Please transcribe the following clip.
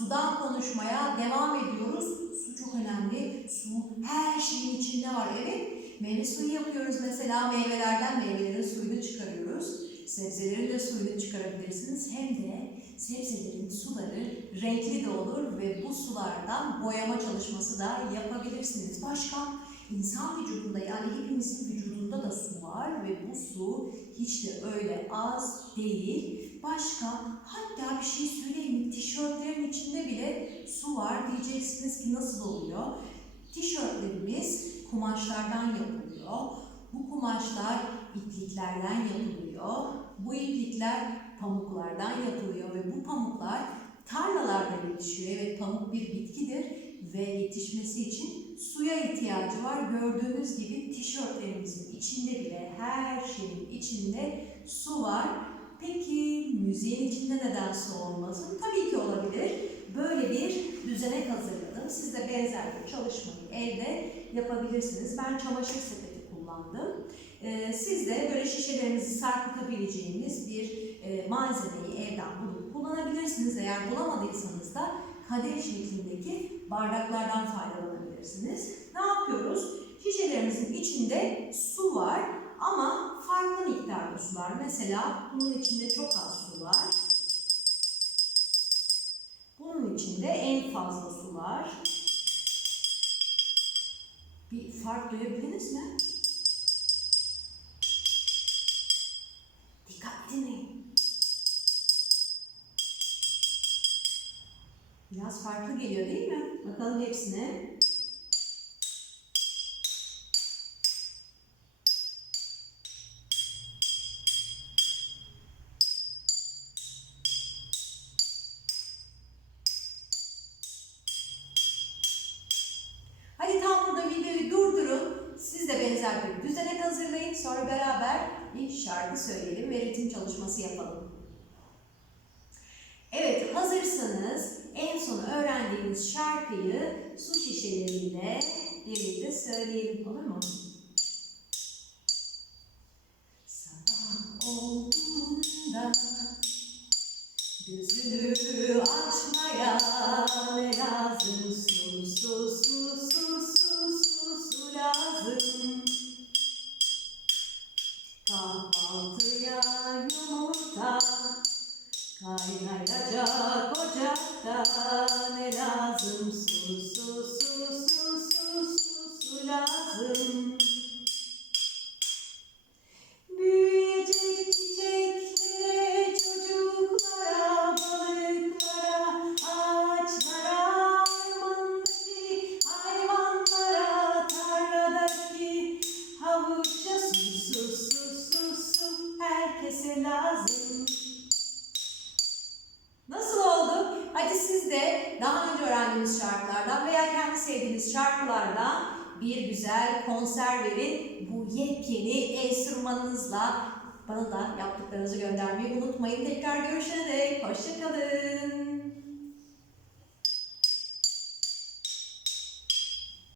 sudan konuşmaya devam ediyoruz. Su çok önemli. Su her şeyin içinde var. Evet. Meyve suyu yapıyoruz mesela. Meyvelerden meyvelerin suyunu çıkarıyoruz. Sebzelerin de suyunu çıkarabilirsiniz. Hem de sebzelerin suları renkli de olur ve bu sulardan boyama çalışması da yapabilirsiniz. Başka insan vücudunda yani hepimizin vücudunda da su var ve bu su hiç de öyle az değil. Başka hatta bir şey söyleyeyim? Tişörtlerin içinde bile su var diyeceksiniz ki nasıl oluyor? Tişörtlerimiz kumaşlardan yapılıyor. Bu kumaşlar ipliklerden yapılıyor. Bu iplikler pamuklardan yapılıyor ve bu pamuklar tarlalarda yetişiyor. Evet pamuk bir bitkidir ve yetişmesi için suya ihtiyacı var. Gördüğünüz gibi tişörtlerimizin içinde bile her şeyin içinde su var. Peki müziğin içinde neden su olmasın? Tabii ki olabilir. Böyle bir düzenek hazırladım. Siz de benzer bir çalışmayı evde yapabilirsiniz. Ben çamaşır sepeti kullandım. Ee, siz de böyle şişelerinizi sarkıtabileceğiniz bir e, malzemeyi evden bulup kullanabilirsiniz. Eğer bulamadıysanız da kadeh şeklindeki bardaklardan faydalanabilirsiniz. Ne yapıyoruz? Şişelerimizin içinde su var ama farklı miktarda su var. Mesela bunun içinde çok az su var. Bunun içinde en fazla su var. Bir fark duyabildiniz mi? Biraz farklı geliyor değil mi? Bakalım hepsine. Hadi tam burada videoyu durdurun. Siz de benzer bir düzenek hazırlayın. Sonra beraber bir şarkı söyleyelim ve ritim çalışması yapalım. Evet, hazırsanız en son öğrendiğimiz şarkıyı su şişeleriyle birlikte söyleyelim olur mu? Sabah olduğunda gözünü açmaya ne lazım? Su, su, su, su, su, su, su lazım. Kahvaltıya yumurta Kaynayacak ocakta ne lazım? Su, su, su, su, su, su, su lazım. Büyüyecek çiçeklere, çocuklara, balıklara, ağaçlara, ormandaki hayvanlara, tarladaki havuça su, su, su, su, su, herkese lazım. Hadi siz de daha önce öğrendiğiniz şarkılardan veya kendi sevdiğiniz şarkılardan bir güzel konser verin. Bu yepyeni enstrümanınızla bana da yaptıklarınızı göndermeyi unutmayın. Tekrar görüşene dek.